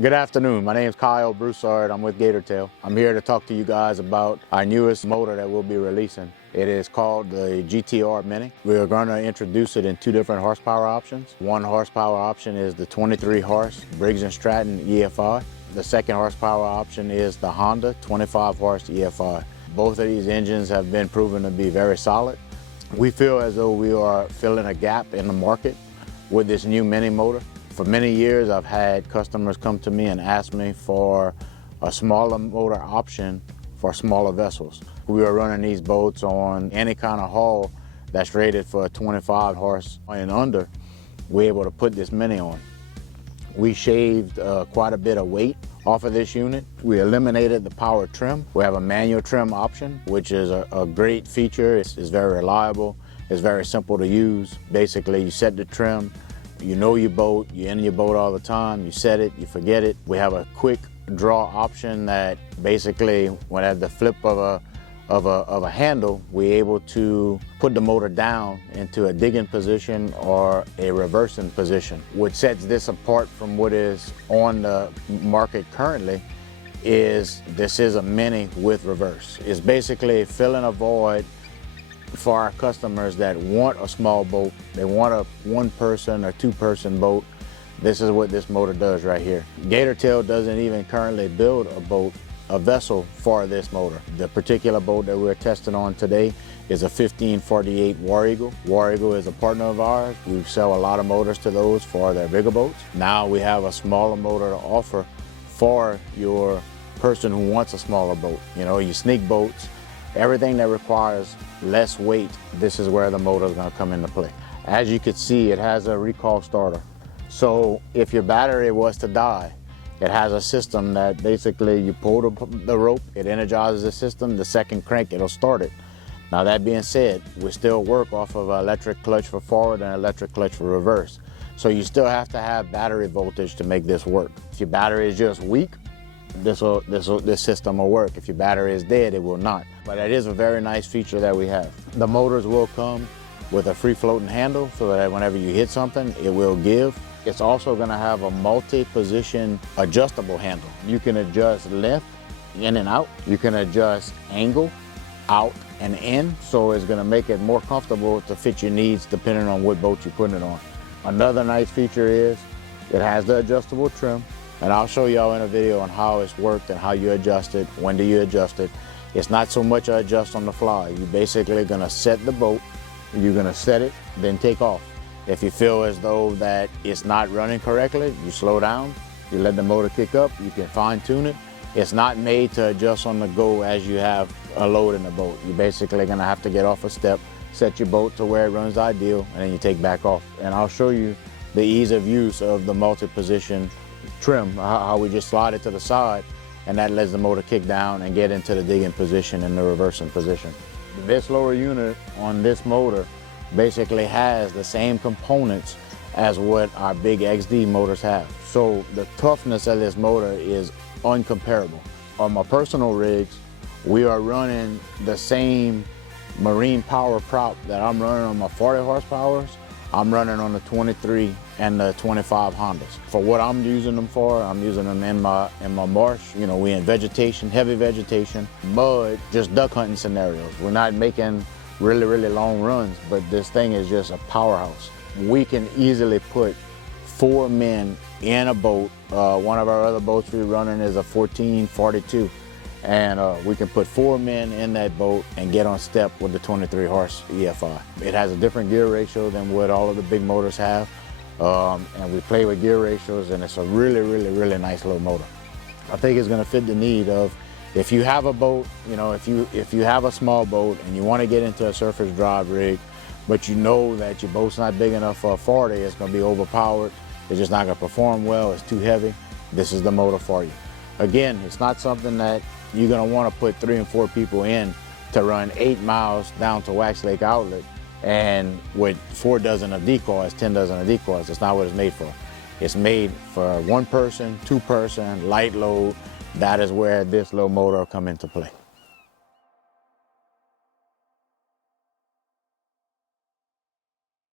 Good afternoon, my name is Kyle Broussard. I'm with GatorTail. I'm here to talk to you guys about our newest motor that we'll be releasing. It is called the GTR Mini. We're going to introduce it in two different horsepower options. One horsepower option is the 23 horse Briggs Stratton EFI. The second horsepower option is the Honda 25 horse EFI. Both of these engines have been proven to be very solid. We feel as though we are filling a gap in the market with this new Mini motor. For many years, I've had customers come to me and ask me for a smaller motor option for smaller vessels. We are running these boats on any kind of hull that's rated for a 25 horse and under. We're able to put this Mini on. We shaved quite a bit of weight off of this unit. We eliminated the power trim. We have a manual trim option, which is a great feature. It's very reliable. It's very simple to use. Basically, you set the trim. You know your boat, you're in your boat all the time, you set it, you forget it. We have a quick draw option that basically, when at the flip of a handle, we're able to put the motor down into a digging position or a reversing position. What sets this apart from what is on the market currently is this is a Mini with reverse. It's basically filling a void for our customers that want a small boat. They want a one-person or two-person boat. This is what this motor does right here. GatorTail doesn't even currently build a vessel for this motor. The particular boat that we're testing on today is a 1548 War Eagle. War Eagle is a partner of ours. We sell a lot of motors to those for their bigger boats. Now we have a smaller motor to offer for your person who wants a smaller boat. You know, your sneak boats, everything that requires less weight, this is where the motor is going to come into play. As you can see, it has a recall starter. So if your battery was to die, it has a system that basically you pull the rope, it energizes the system, the second crank, it'll start it. Now that being said, we still work off of an electric clutch for forward and electric clutch for reverse. So you still have to have battery voltage to make this work. If your battery is just weak, this system will work. If your battery is dead, it will not. But it is a very nice feature that we have. The motors will come with a free floating handle so that whenever you hit something, it will give. It's also going to have a multi-position adjustable handle. You can adjust length, in and out. You can adjust angle, out and in. So it's going to make it more comfortable to fit your needs depending on what boat you're putting it on. Another nice feature is it has the adjustable trim. And I'll show y'all in a video on how it's worked and how you adjust it, when do you adjust it. It's not so much adjust on the fly. You're basically gonna set the boat, you're gonna set it, then take off. If you feel as though that it's not running correctly, you slow down, you let the motor kick up, you can fine tune it. It's not made to adjust on the go as you have a load in the boat. You're basically gonna have to get off a step, set your boat to where it runs ideal, and then you take back off. And I'll show you the ease of use of the multi-position trim, how we just slide it to the side, and that lets the motor kick down and get into the digging position and the reversing position. This lower unit on this motor basically has the same components as what our big XD motors have. So the toughness of this motor is uncomparable. On my personal rigs, we are running the same marine power prop that I'm running on my 40 horsepowers. I'm running on the 23 and the 25 Hondas. For what I'm using them for, I'm using them in my marsh. You know, we're in vegetation, heavy vegetation, mud, just duck hunting scenarios. We're not making really, really long runs, but this thing is just a powerhouse. We can easily put 4 men in a boat. One of our other boats we're running is a 1442. And we can put 4 men in that boat and get on step with the 23 horse EFI. It has a different gear ratio than what all of the big motors have. And we play with gear ratios, and it's a really, really, really nice little motor. I think it's gonna fit the need of, if you have a boat, you know, if you have a small boat and you wanna get into a surface drive rig, but you know that your boat's not big enough for a 40, it's gonna be overpowered, it's just not gonna perform well, it's too heavy, this is the motor for you. Again, it's not something that you're gonna wanna put 3 and 4 people in to run 8 miles down to Wax Lake Outlet and with 4 dozen of decoys, 10 dozen of decoys. That's not what it's made for. It's made for 1 person, 2 person, light load. That is where this little motor will come into play.